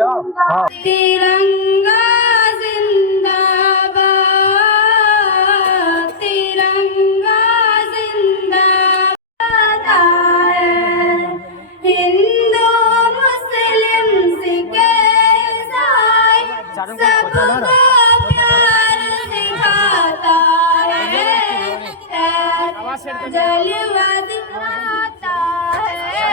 तिरंगा जिंदाबाद, तिरंगा जिंदाबाद है। हिंदू मुस्लिम सिख ईसाई सबको प्यार सिखाता है, जलवा दिखाता है,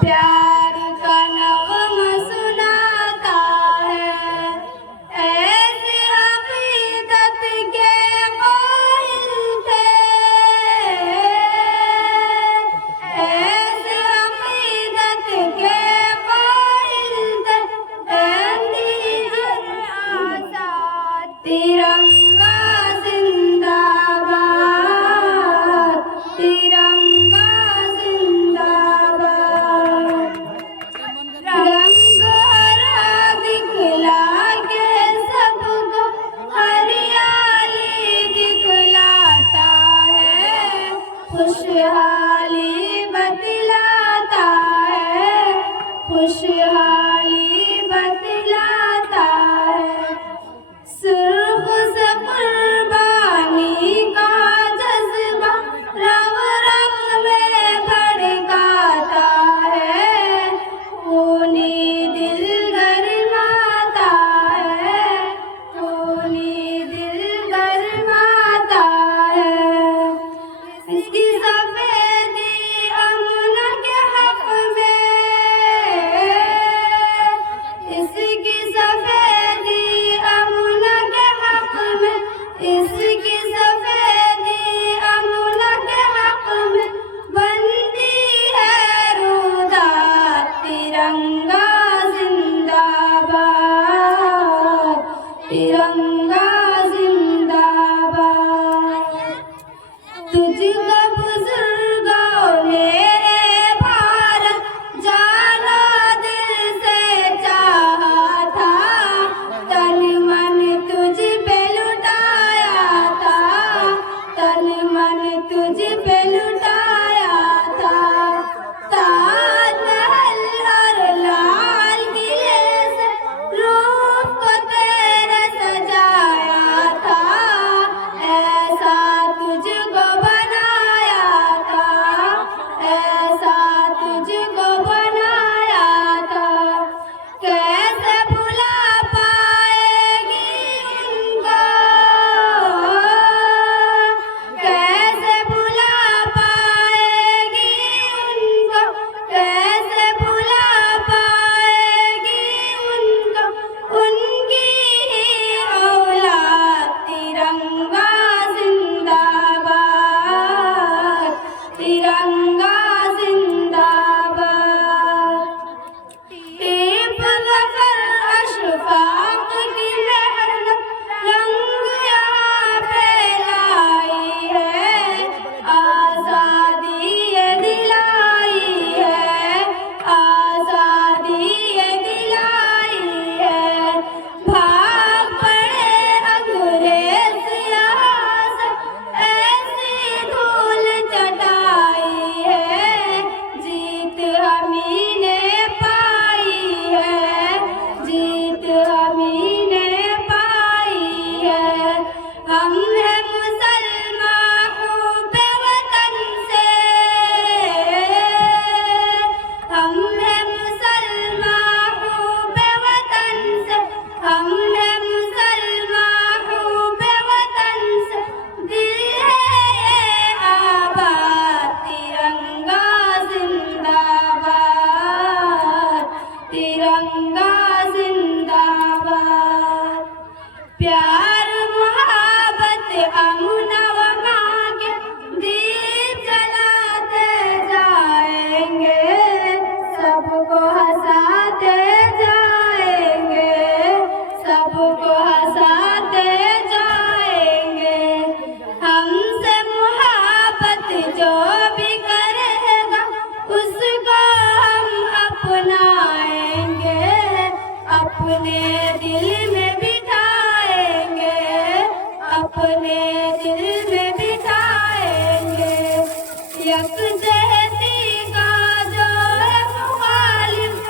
प्यार का नगम सुनाता है। ऐसी अकीदत के कायल थे, ऐसी अकीदत के कायल थे, आजाद तिरंगा जिंदाबाद, तिरंगा जिंदाबाद। रंग हरा दिखला के सबको हरियाली दिखलाता है, खुशहाली बतलाता है, खुशहाली बतलाता है। सुर्ख से कुर्बानी का जज्बा रग रग में भड़काता है, खूनी दिल गरमाता है, खूनी दिल गरमाता है। इसकी सफेदी अमन के हक में, इसकी सफेदी अमन के हक में, इसकी सफेदी अमन के हक में बनती है रूदात। तिरंगा जिंदाबाद, तिरंगा जिंदाबाद। तुझको बुजुर्गों ने भारत जाना दिल से चाहा था, तन मन तुझ पे लुटाया था, तन मन तुझ पे लुटाया था। ताजमहल और लाल किले से रूप को तेरे सजाया था, ऐसा तुझको बनाया था, ऐसा तुझको बनाया था। कैसे भुला पाएगी उनको, कैसे भुला पाएगी उनको, कैसे भुला पाएगी उनको, उनकी ही औलाद। तिरंगा जिंदाबाद, तिरंगा जिंदाबाद। टीप ज़फ़र अशफ़ाक़ की मेहनत रंग यहाँ फैलाई है, आज़ादी ये दिलाई है, आज़ादी ये दिलाई है। भाग पड़े अंग्रेज़ यहाँ से, ऐसी धूल चटाई है, जीत हमी ने पाई है, जीत हमी ने पाई है। हम हैं मुसलमान पे वतन से, हम हैं मुसलमान पे वतन से, हम हैं मुसलमान पे वतन से, दिल है ये आबाद। तिरंगा जिंदाबाद, तिरंगा जिंदाबाद। प्यार मोहब्बत अमन वफा के दीप जलाते जाएंगे, सबको हंसाते जाएंगे, सबको हंसाते जाएंगे। हमसे मोहब्बत जो भी करेगा उसको हम अपनाएंगे, अपने दिल में बिठाएंगे, अपने दिल में बिठाएंगे। यकजहती का जो है मुखालिफ,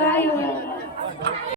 वाहेगुरू